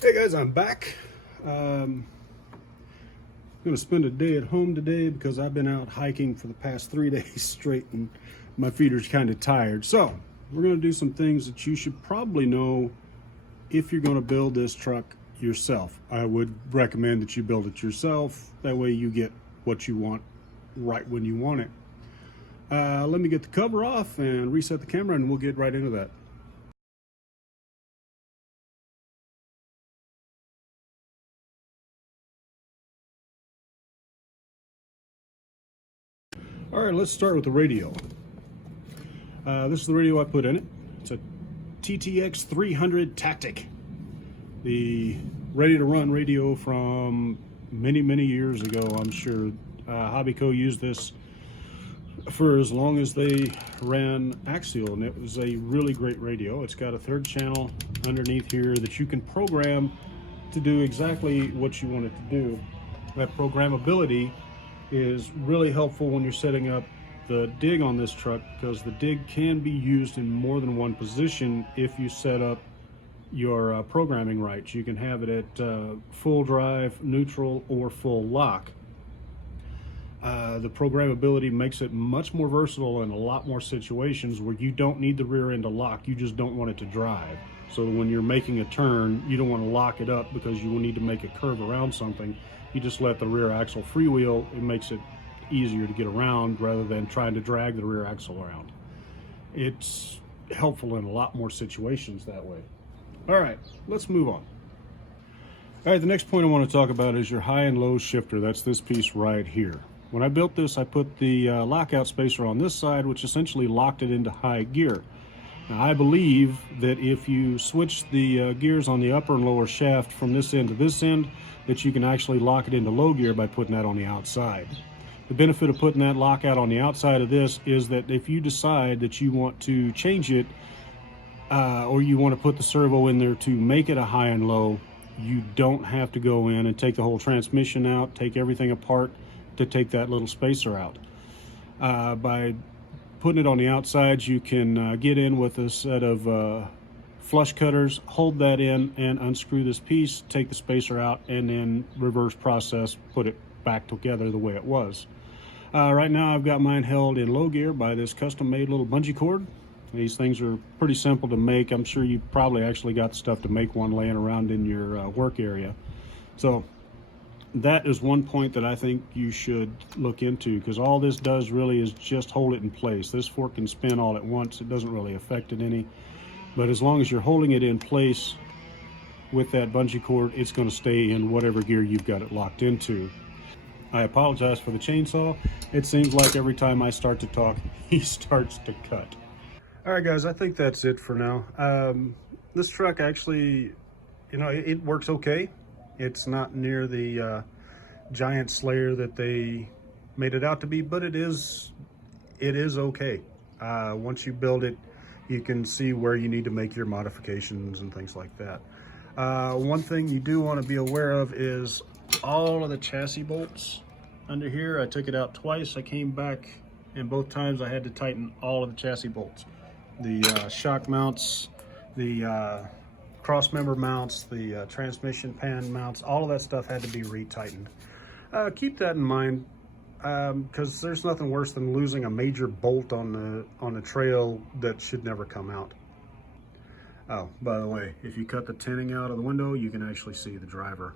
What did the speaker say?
Hey guys, I'm back. I'm going to spend a day at home today because I've been out hiking for the past 3 days straight and my feet are kind of tired. So we're going to do some things that you should probably know if you're going to build this truck yourself. I would recommend that you build it yourself. That way you get what you want right when you want it. Let me get the cover off and reset the camera and we'll get right into that. All right, let's start with the radio. This is the radio I put in it. It's a Scx10.3 Tactic. The ready-to-run radio from many years ago. I'm sure Hobbyco used this for as long as they ran Axial, and it was a really great radio. It's got a third channel underneath here that you can program to do exactly what you want it to do. That programmability is really helpful when you're setting up the dig on this truck, because the dig can be used in more than one position if you set up your programming right. You can have it at full drive, neutral, or full lock. The programmability makes it much more versatile in a lot more situations where you don't need the rear end to lock, you just don't want it to drive. So when you're making a turn, you don't want to lock it up because you will need to make a curve around something. You just let the rear axle freewheel. It makes it easier to get around rather than trying to drag the rear axle around. It's helpful in a lot more situations that way. All right, let's move on. All right, the next point I want to talk about is your high and low shifter. That's this piece right here. When I built this, I put the lockout spacer on this side, which essentially locked it into high gear. Now, I believe that if you switch the gears on the upper and lower shaft from this end to this end, that you can actually lock it into low gear by putting that on the outside. The benefit of putting that lockout on the outside of this is that if you decide that you want to change it or you want to put the servo in there to make it a high and low, you don't have to go in and take the whole transmission out, take everything apart to take that little spacer out. By putting it on the outside, you can get in with a set of flush cutters, hold that in and unscrew this piece, take the spacer out, and then reverse process, put it back together the way it was. Right now I've got mine held in low gear by this custom made little bungee cord. These things are pretty simple to make. I'm sure you probably actually got stuff to make one laying around in your work area. So that is one point that I think you should look into, because all this does really is just hold it in place. This fork can spin all at once. It doesn't really affect it any. But as long as you're holding it in place with that bungee cord, it's going to stay in whatever gear you've got it locked into. I apologize for the chainsaw. It seems like every time I start to talk, he starts to cut. All right, guys, I think that's it for now. This truck actually, it works okay. It's not near the giant slayer that they made it out to be, but it is okay. Once you build it, you can see where you need to make your modifications and things like that. One thing you do want to be aware of is all of the chassis bolts under here. I took it out twice. I came back, and both times I had to tighten all of the chassis bolts. The shock mounts, the cross member mounts, the transmission pan mounts, all of that stuff had to be retightened. Keep that in mind, because there's nothing worse than losing a major bolt on the trail that should never come out. Oh, by the way, if you cut the tinting out of the window, you can actually see the driver.